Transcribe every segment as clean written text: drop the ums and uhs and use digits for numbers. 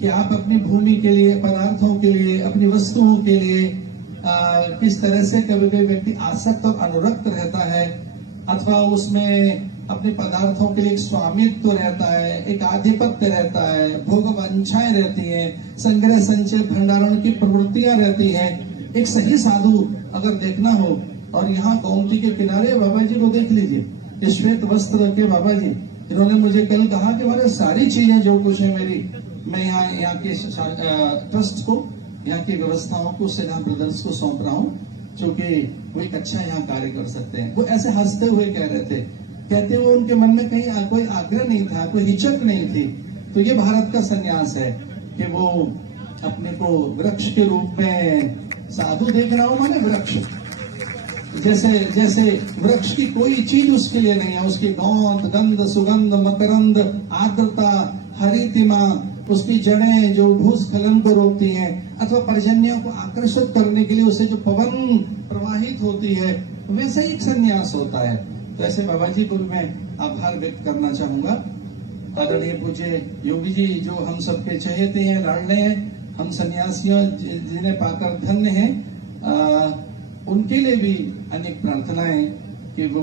कि आप अपनी भूमि के लिए, पदार्थों के लिए, अपनी वस्तुओं के लिए किस तरह से कभी कभी व्यक्ति आसक्त और अनुरक्त रहता है, अथवा उसमें अपने पदार्थों के लिए एक स्वामित्व रहता है, एक आधिपत्य रहता है, भोग वांछाएं रहती हैं, संग्रह संचय भंडारण की प्रवृत्तियां रहती हैं। एक सही साधु अगर देखना हो, और यहाँ गोमती के किनारे बाबा जी को देख लीजिए, ये श्वेत वस्त्र के बाबा जी, इन्होंने मुझे कल कहा कि हमारे सारी चीजें जो कुछ है मेरी, मैं यहाँ के ट्रस्ट को, यहाँ की व्यवस्थाओं को, सेना ब्रदर्स को सौंप रहा हूँ, जो कि वो एक अच्छा यहाँ कार्य कर सकते हैं। वो ऐसे हंसते हुए कह रहे थे, कहते हुए उनके मन में कहीं कोई आग्रह नहीं था, कोई हिचक नहीं थी। तो ये भारत का संन्यास है कि वो अपने को वृक्ष के रूप में साधु देख रहा हूं, माने वृक्ष जैसे वृक्ष की कोई चीज उसके लिए नहीं है, उसकी गौंद, गंध, सुगंध, मकरंद, आर्द्रता, हरितिमा, उसकी जड़ें जो भूस्खलन को रोकती हैं, अथवा पर्जन्यों को आकर्षित करने के लिए उससे जो पवन प्रवाहित होती है, वैसे ही एक संन्यास होता है। तो ऐसे बाबा जी को मैं आभार व्यक्त करना चाहूंगा। आदरणीय पूज्य योगी जी जो हम सबके चहेते हैं, लाडले हैं, हम सन्यासियों जिन्हें पाकर धन्य हैं, उनके लिए भी अनेक प्रार्थनाएं कि वो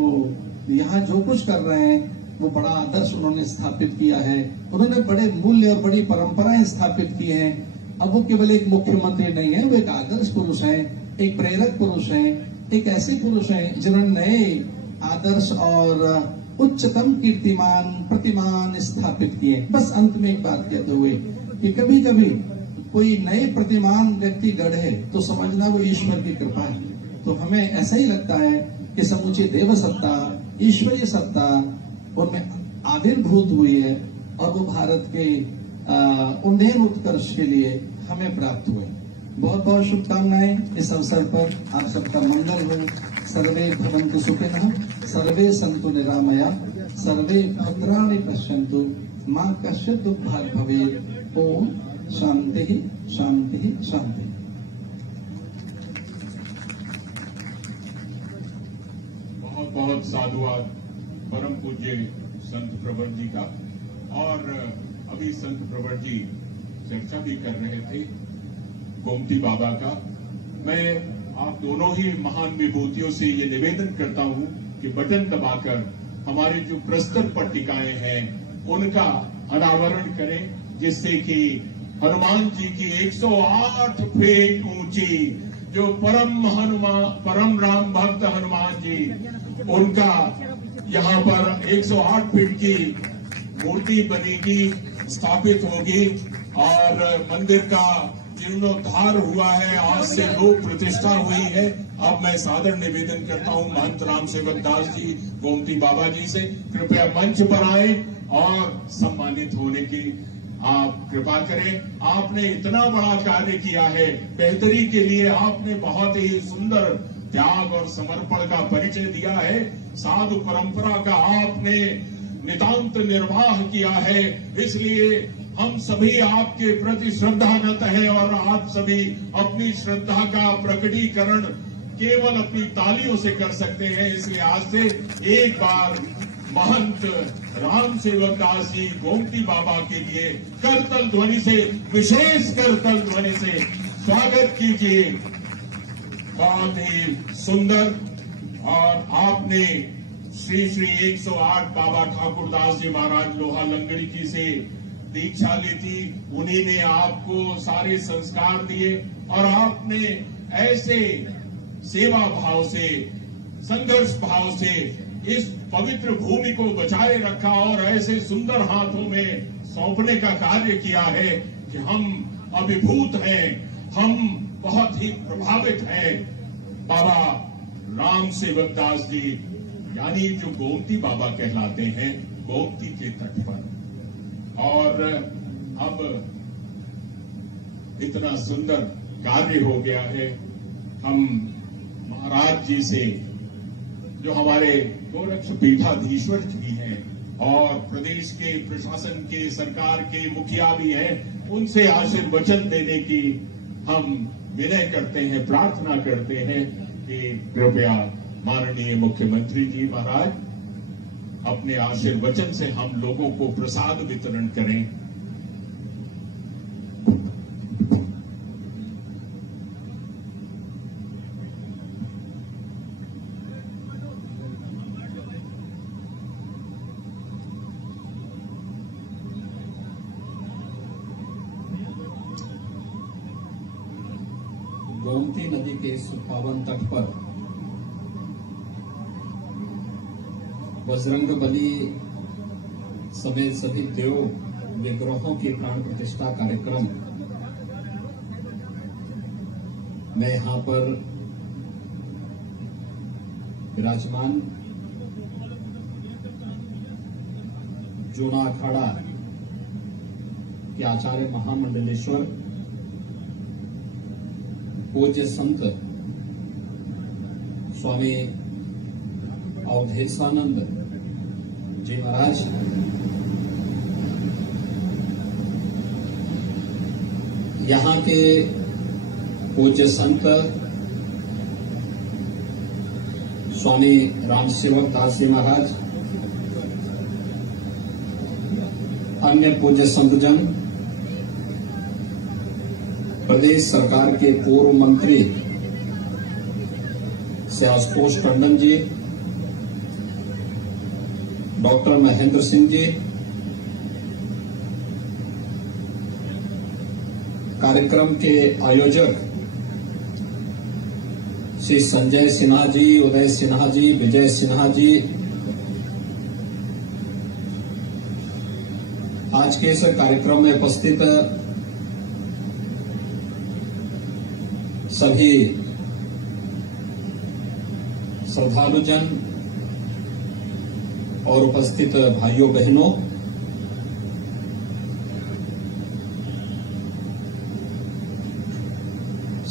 यहाँ जो कुछ कर रहे हैं वो बड़ा आदर्श उन्होंने स्थापित किया है। उन्होंने बड़े मूल्य और बड़ी परंपराएं स्थापित की हैं। अब वो केवल एक मुख्यमंत्री नहीं है, वो एक आदर्श पुरुष हैं, एक प्रेरक पुरुष हैं, एक ऐसे पुरुष हैं जिन्होंने नए आदर्श और उच्चतम कीर्तिमान प्रतिमान स्थापित किए। बस अंत में एक बात कहते हुए कि कभी कभी कोई नए प्रतिमान व्यक्ति गढ़े तो समझना वो ईश्वर की कृपा है। तो हमें ऐसा ही लगता है कि समूची देव सत्ता, ईश्वरीय सत्ता उनमें आविर्भूत हुई है और वो भारत के उन्नयन उत्कर्ष के लिए हमें प्राप्त हुए। बहुत बहुत शुभकामनाएं इस अवसर पर। आप सबका मंगल हो। सर्वे भवन्तु सुखिनः, सर्वे सन्तु निरामया, सर्वे भद्राणि पश्यन्तु, मा कश्चित् दुःखभाग् भवेत्। ओम शांति शांति शांति। बहुत बहुत साधुवाद परम पूज्य संत प्रवर जी का। और अभी संत प्रवर जी चर्चा भी कर रहे थे गोमती बाबा का। मैं आप दोनों ही महान विभूतियों से ये निवेदन करता हूं कि बटन दबाकर हमारी जो प्रस्तुत पट्टिकाएं हैं उनका अनावरण करें, जिससे कि हनुमान जी की 108 फीट ऊंची जो परम राम भक्त हनुमान जी, उनका यहाँ पर 108 फीट की मूर्ति बनेगी, स्थापित होगी। और मंदिर का जीर्णोद्धार हुआ है, आज से लोक प्रतिष्ठा हुई है। अब मैं सादर निवेदन करता हूँ महंत राम सेवक दास जी गोमती बाबा जी से, कृपया मंच पर आए और सम्मानित होने की आप कृपा करें। आपने इतना बड़ा कार्य किया है, बेहतरी के लिए आपने बहुत ही सुंदर त्याग और समर्पण का परिचय दिया है। साधु परंपरा का आपने नितांत निर्वाह किया है, इसलिए हम सभी आपके प्रति श्रद्धानत हैं और आप सभी अपनी श्रद्धा का प्रकटीकरण केवल अपनी तालियों से कर सकते हैं। इसलिए आज से एक बार महंत राम सेवक दास जी गोमती बाबा के लिए करतल ध्वनि से, विशेष करतल ध्वनि से स्वागत कीजिए। बहुत ही सुंदर। और आपने श्री श्री 108 बाबा ठाकुरदास जी महाराज लोहा लंगड़ी की से दीक्षा ली थी। उन्हीं ने आपको सारे संस्कार दिए और आपने ऐसे सेवा भाव से, संघर्ष भाव से इस पवित्र भूमि को बचाए रखा और ऐसे सुंदर हाथों में सौंपने का कार्य किया है कि हम अभिभूत हैं, हम बहुत ही प्रभावित हैं। बाबा राम सेवक दास जी यानी जो गोमती बाबा कहलाते हैं, गोमती के तट पर। और अब इतना सुंदर कार्य हो गया है। हम महाराज जी से, जो हमारे गोरक्ष पीठाधीश्वर जी हैं और प्रदेश के प्रशासन के, सरकार के मुखिया भी हैं, उनसे आशीर्वचन देने की हम विनय करते हैं, प्रार्थना करते हैं कि कृपया माननीय मुख्यमंत्री जी महाराज अपने आशीर्वचन से हम लोगों को प्रसाद वितरण करें। गोमती नदी के इस पावन तट पर बजरंगबली समेत सभी देव विग्रहों की प्राण प्रतिष्ठा कार्यक्रम में यहां पर विराजमान जूना अखाड़ा के आचार्य महामंडलेश्वर पूज्य संत स्वामी अवधेशानंद जी महाराज यहाँ के पूज्य संत स्वामी रामसेवक दास जी महाराज, अन्य पूज्य संतजन, प्रदेश सरकार के पूर्व मंत्री श्री आशुतोष टंडन जी, डॉक्टर महेंद्र सिंह जी, कार्यक्रम के आयोजक श्री संजय सिन्हा जी, उदय सिन्हा जी, विजय सिन्हा जी, आज के इस कार्यक्रम में उपस्थित सभी श्रद्धालुजन और उपस्थित भाइयों बहनों,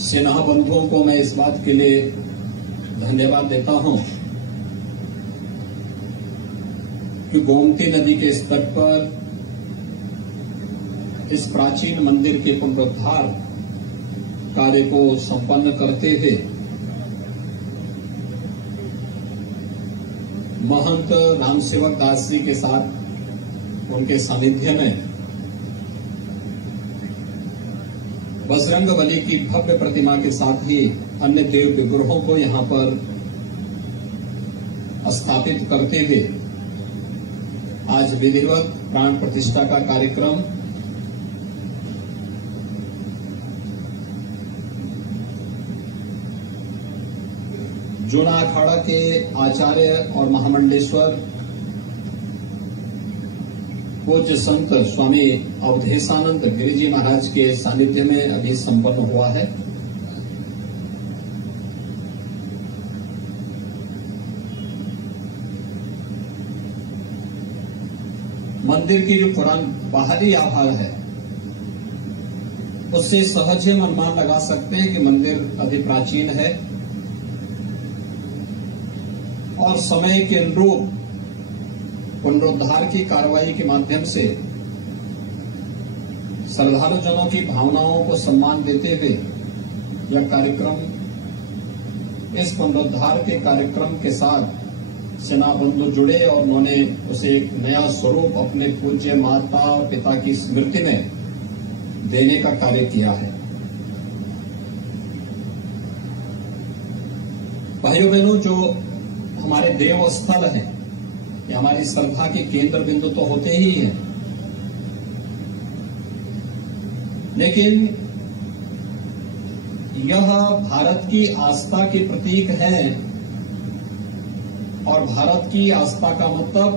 सेना बंधुओं को मैं इस बात के लिए धन्यवाद देता हूं कि गोमती नदी के इस तट पर इस प्राचीन मंदिर के पुनरुद्धार कार्य को संपन्न करते हुए महंत रामसेवक दास जी के साथ उनके सानिध्य में बजरंगबली की भव्य प्रतिमा के साथ ही अन्य देव विग्रहों को यहां पर स्थापित करते हुए आज विधिवत प्राण प्रतिष्ठा का कार्यक्रम जूना अखाड़ा के आचार्य और महामंडलेश्वर पूज्य संत स्वामी अवधेशानंद गिरि जी महाराज के सानिध्य में अभी संपन्न हुआ है। मंदिर की जो पुरान बाहरी आभार है उससे सहज हम अनुमान लगा सकते हैं कि मंदिर अति प्राचीन है और समय के अनुरूप पुनरुद्धार की कार्रवाई के माध्यम से श्रद्धालुजनों की भावनाओं को सम्मान देते हुए यह कार्यक्रम, इस पुनरुद्धार के कार्यक्रम के साथ सेना बंधु जुड़े और उन्होंने उसे एक नया स्वरूप अपने पूज्य माता और पिता की स्मृति में देने का कार्य किया है। भाइयों बहनों, जो हमारे देव स्थल हैं, ये हमारी श्रद्धा के केंद्र बिंदु तो होते ही हैं, लेकिन यह भारत की आस्था के प्रतीक हैं और भारत की आस्था का मतलब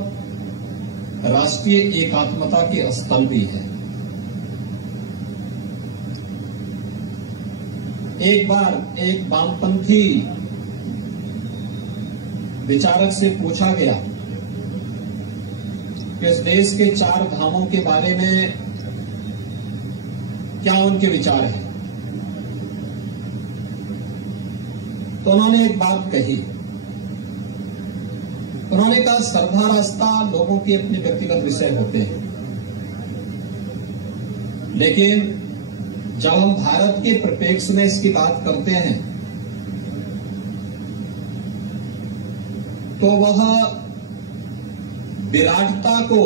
राष्ट्रीय एकात्मता के स्थल भी है। एक बार एक वामपंथी विचारक से पूछा गया कि इस देश के 4 धामों के बारे में क्या उनके विचार हैं, तो उन्होंने एक बात कही। उन्होंने कहा, श्रद्धा रास्ता लोगों के अपने व्यक्तिगत विषय होते हैं, लेकिन जब हम भारत के परिप्रेक्ष्य में इसकी बात करते हैं तो वह विराटता को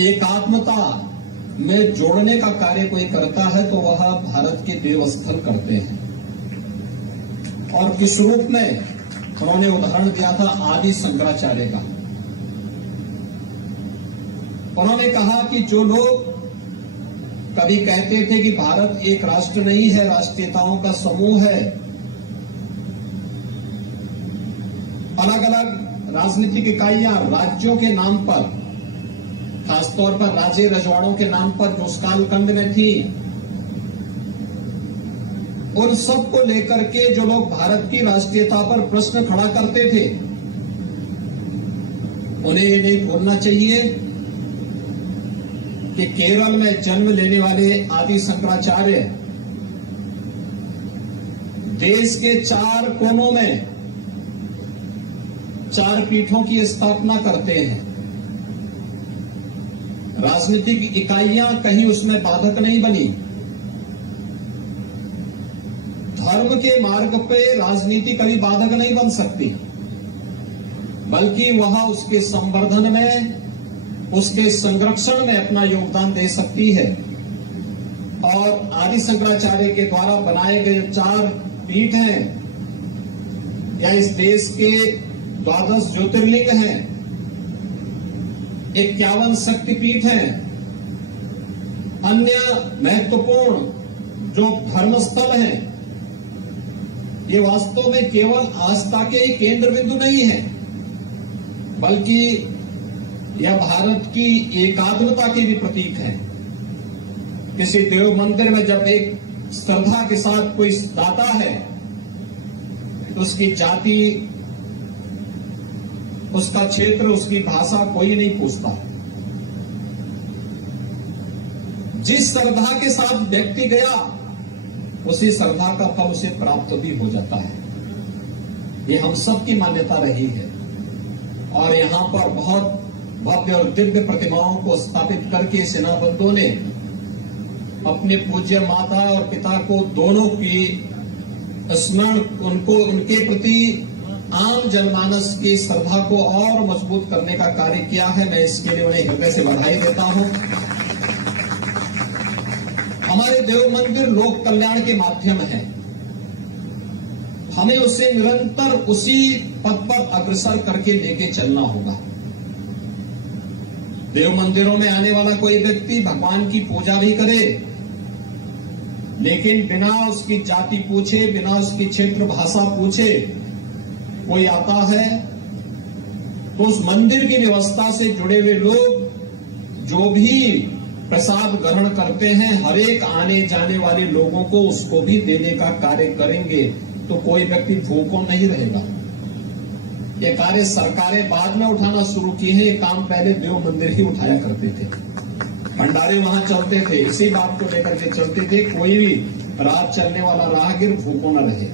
एकात्मता में जोड़ने का कार्य कोई करता है तो वह भारत के देवस्थल करते हैं। और किस रूप में उन्होंने उदाहरण दिया था आदि शंकराचार्य का। उन्होंने कहा कि जो लोग कभी कहते थे कि भारत एक राष्ट्र नहीं है, राष्ट्रीयताओं का समूह है, अलग अलग राजनीतिक इकाइयां राज्यों के नाम पर, खासतौर पर राजे रजवाड़ों के नाम पर जो उस कालखंड में थी, उन सब को लेकर के जो लोग भारत की राष्ट्रीयता पर प्रश्न खड़ा करते थे, उन्हें ये नहीं भूलना चाहिए कि केरल में जन्म लेने वाले आदि शंकराचार्य देश के 4 कोनों में 4 पीठों की स्थापना करते हैं। राजनीतिक इकाइयां कहीं उसमें बाधक नहीं बनी। धर्म के मार्ग पे राजनीति कभी बाधक नहीं बन सकती, बल्कि वह उसके संवर्धन में, उसके संरक्षण में अपना योगदान दे सकती है। और आदि शंकराचार्य के द्वारा बनाए गए 4 पीठ हैं, या इस देश के 12 ज्योतिर्लिंग हैं, 51 शक्तिपीठ हैं, अन्य महत्वपूर्ण जो धर्मस्थल हैं, ये वास्तव में केवल आस्था के ही केंद्र बिंदु नहीं है, बल्कि यह भारत की एकात्मता के भी प्रतीक है। किसी देव मंदिर में जब एक श्रद्धा के साथ कोई दाता है तो उसकी जाति, उसका क्षेत्र, उसकी भाषा कोई नहीं पूछता। जिस श्रद्धा के साथ व्यक्ति गया उसी श्रद्धा का फल उसे प्राप्त भी हो जाता है। ये हम सब की मान्यता रही है। और यहां पर बहुत भव्य और दिव्य प्रतिमाओं को स्थापित करके सेनाबंदों ने अपने पूज्य माता और पिता को दोनों की स्मरण, उनको, उनके प्रति आम जनमानस की श्रद्धा को और मजबूत करने का कार्य किया है। मैं इसके लिए उन्हें हृदय से बधाई देता हूं। हमारे देव मंदिर लोक कल्याण के माध्यम है। हमें उसे निरंतर उसी पथ पर अग्रसर करके लेके चलना होगा। देव मंदिरों में आने वाला कोई व्यक्ति भगवान की पूजा भी करे, लेकिन बिना उसकी जाति पूछे, बिना उसकी क्षेत्र भाषा पूछे कोई आता है तो उस मंदिर की व्यवस्था से जुड़े हुए लोग जो भी प्रसाद ग्रहण करते हैं, हर एक आने जाने वाले लोगों को उसको भी देने का कार्य करेंगे तो कोई व्यक्ति भूखों नहीं रहेगा। ये कार्य सरकारें बाद में उठाना शुरू की है। ये काम पहले देव मंदिर ही उठाया करते थे। भंडारे वहां चलते थे, इसी बात को लेकर के चलते थे, कोई भी रात चलने वाला राहगीर भूखों न रहे।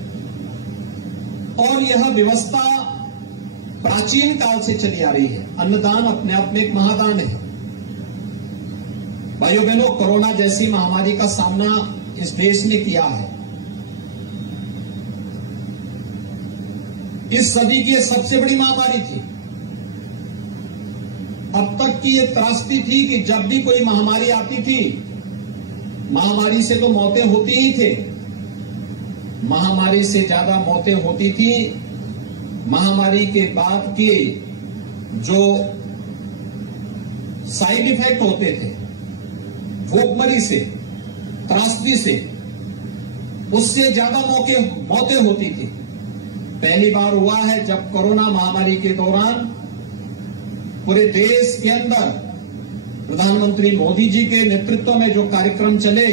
और यह व्यवस्था प्राचीन काल से चली आ रही है। अन्नदान अपने आप में एक महादान है। भाइयों बहनों, कोरोना जैसी महामारी का सामना इस देश ने किया है। इस सदी की सबसे बड़ी महामारी थी। अब तक की ये त्रासदी थी कि जब भी कोई महामारी आती थी, महामारी से तो मौतें होती ही थे, महामारी से ज्यादा मौतें होती थी महामारी के बाद के जो साइड इफेक्ट होते थे, भूखमरी से, त्रासदी से, उससे ज्यादा मौतें होती थी। पहली बार हुआ है जब कोरोना महामारी के दौरान पूरे देश के अंदर प्रधानमंत्री मोदी जी के नेतृत्व में जो कार्यक्रम चले,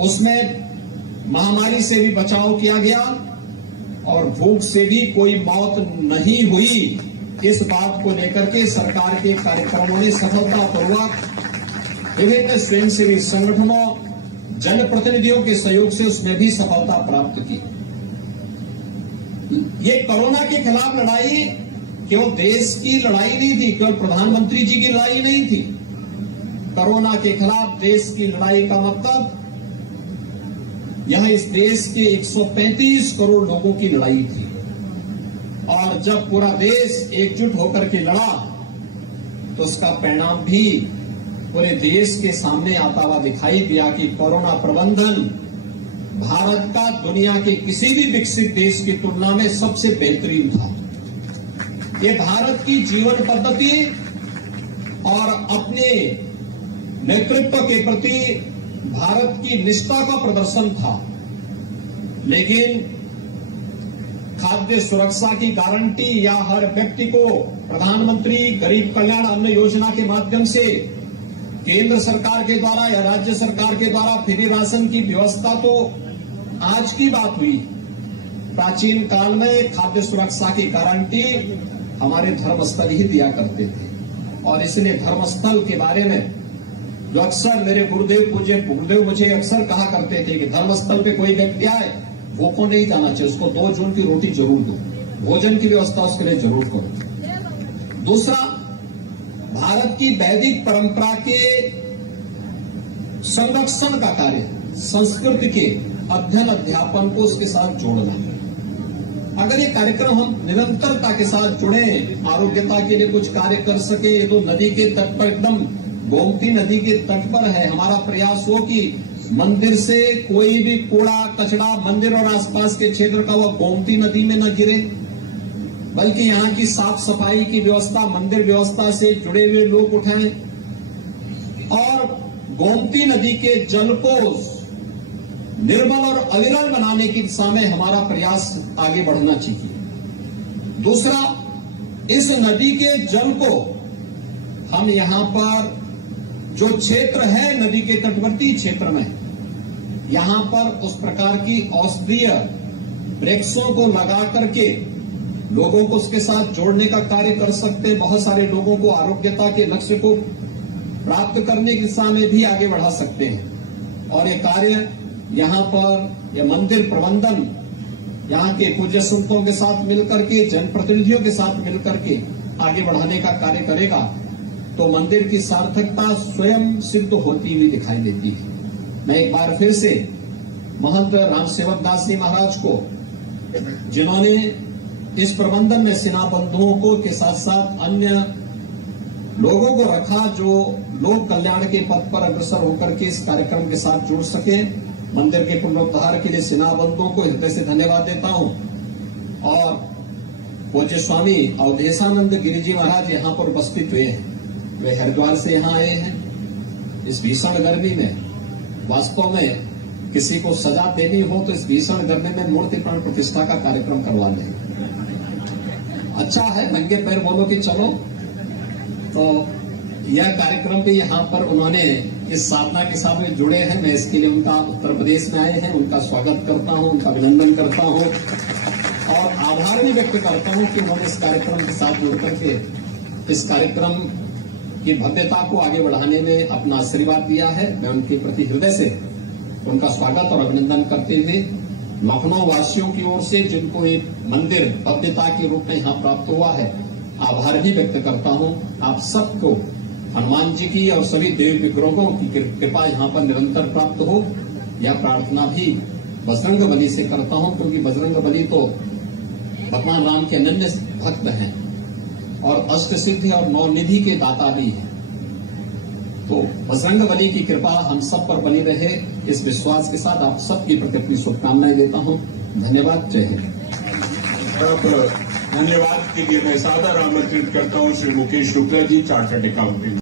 उसमें महामारी से भी बचाव किया गया और भूख से भी कोई मौत नहीं हुई। इस बात को लेकर के सरकार के कार्यक्रमों ने सफलतापूर्वक विभिन्न स्वयंसेवी संगठनों, जनप्रतिनिधियों के सहयोग से उसमें भी सफलता प्राप्त की। ये कोरोना के खिलाफ लड़ाई केवल देश की लड़ाई नहीं थी, केवल प्रधानमंत्री जी की लड़ाई नहीं थी। कोरोना के खिलाफ देश की लड़ाई का मतलब यह इस देश के 135 करोड़ लोगों की लड़ाई थी। और जब पूरा देश एकजुट होकर के लड़ा तो उसका परिणाम भी पूरे देश के सामने आता हुआ दिखाई दिया कि कोरोना प्रबंधन भारत का दुनिया के किसी भी विकसित देश की तुलना में सबसे बेहतरीन था। ये भारत की जीवन पद्धति और अपने नेतृत्व के प्रति भारत की निष्ठा का प्रदर्शन था। लेकिन खाद्य सुरक्षा की गारंटी या हर व्यक्ति को प्रधानमंत्री गरीब कल्याण अन्न योजना के माध्यम से केंद्र सरकार के द्वारा या राज्य सरकार के द्वारा फ्री राशन की व्यवस्था तो आज की बात हुई। प्राचीन काल में खाद्य सुरक्षा की गारंटी हमारे धर्मस्थल ही दिया करते थे और इसलिए धर्मस्थल के बारे में जो अक्सर मेरे गुरुदेव पूज्य गुरुदेव मुझे अक्सर कहा करते थे कि धर्मस्थल पे कोई व्यक्ति आए भूखों नहीं जाना चाहिए, उसको 2 जून की रोटी जरूर दो, भोजन की व्यवस्था उसके लिए जरूर करो। दूसरा, भारत की वैदिक परंपरा के संरक्षण का कार्य, संस्कृति के अध्ययन अध्यापन को उसके साथ जोड़ना। अगर ये कार्यक्रम हम निरंतरता के साथ जुड़े, आरोग्यता के लिए कुछ कार्य कर सके, तो नदी के तट पर एकदम गोमती नदी के तट पर है, हमारा प्रयास हो कि मंदिर से कोई भी कूड़ा कचरा मंदिर और आसपास के क्षेत्र का वह गोमती नदी में न गिरे, बल्कि यहाँ की साफ सफाई की व्यवस्था मंदिर व्यवस्था से जुड़े हुए लोग उठाएं और गोमती नदी के जल को निर्मल और अविरल बनाने की दिशा में हमारा प्रयास आगे बढ़ना चाहिए। दूसरा, इस नदी के जल को हम यहाँ पर जो क्षेत्र है नदी के तटवर्ती क्षेत्र में, यहाँ पर उस प्रकार की औषधीय वृक्षों को लगा करके लोगों को उसके साथ जोड़ने का कार्य कर सकते हैं। बहुत सारे लोगों को आरोग्यता के लक्ष्य को प्राप्त करने की दिशा में भी आगे बढ़ा सकते हैं। और ये कार्य यहाँ पर यह मंदिर प्रबंधन यहाँ के पूज्य संतों के साथ मिलकर के, जनप्रतिनिधियों के साथ मिलकर के आगे बढ़ाने का कार्य करेगा तो मंदिर की सार्थकता स्वयं सिद्ध होती हुई दिखाई देती है। मैं एक बार फिर से महंत राम सेवक दास जी महाराज को, जिन्होंने इस प्रबंधन में सेना बंधुओं को के साथ साथ अन्य लोगों को रखा जो लोक कल्याण के पथ पर अग्रसर होकर के इस कार्यक्रम के साथ जुड़ सके, मंदिर के पुनरुद्धार के लिए सेना बंधुओं को हृदय से धन्यवाद देता हूं। और पूज्य स्वामी अवधेशानंद गिरि जी महाराज यहाँ पर उपस्थित हुए हैं, वे हरिद्वार से यहाँ आए हैं। इस भीषण गर्मी में वास्तव में किसी को सजा देनी हो तो इस भीषण गर्मी में मूर्ति प्राण प्रतिष्ठा का कार्यक्रम करवा लें। अच्छा है, नंगे पैर बोलो कि चलो। तो यह कार्यक्रम भी यहाँ पर उन्होंने इस साधना के साथ में जुड़े हैं। मैं इसके लिए उनका उत्तर प्रदेश में आए हैं, उनका स्वागत करता हूँ, उनका अभिनंदन करता हूँ और आभार भी व्यक्त करता हूँ कि उन्होंने इस कार्यक्रम के साथ जुड़ करके इस कार्यक्रम की भव्यता को आगे बढ़ाने में अपना आशीर्वाद दिया है। मैं उनके प्रति हृदय से उनका स्वागत और अभिनंदन करते हुए लखनऊ वासियों की ओर से जिनको एक मंदिर भव्यता के रूप में यहाँ प्राप्त हुआ है, आभार भी व्यक्त करता हूँ। आप सबको हनुमान जी की और सभी देव विग्रहों की कृपा यहाँ पर निरंतर प्राप्त हो, यह प्रार्थना भी बजरंग बली से करता हूँ, क्योंकि बजरंग बली तो भगवान राम के अनन्य भक्त हैं और अष्ट सिद्धि और नौ निधि के दाता भी हैं। तो बजरंग बली की कृपा हम सब पर बनी रहे, इस विश्वास के साथ आप सबकी प्रति अपनी शुभकामनाएं देता हूं। धन्यवाद, जय हिंद। धन्यवाद के लिए मैं सादर आमंत्रित करता हूं श्री मुकेश शुक्ला जी, चार्टर्ड अकाउंटेंट।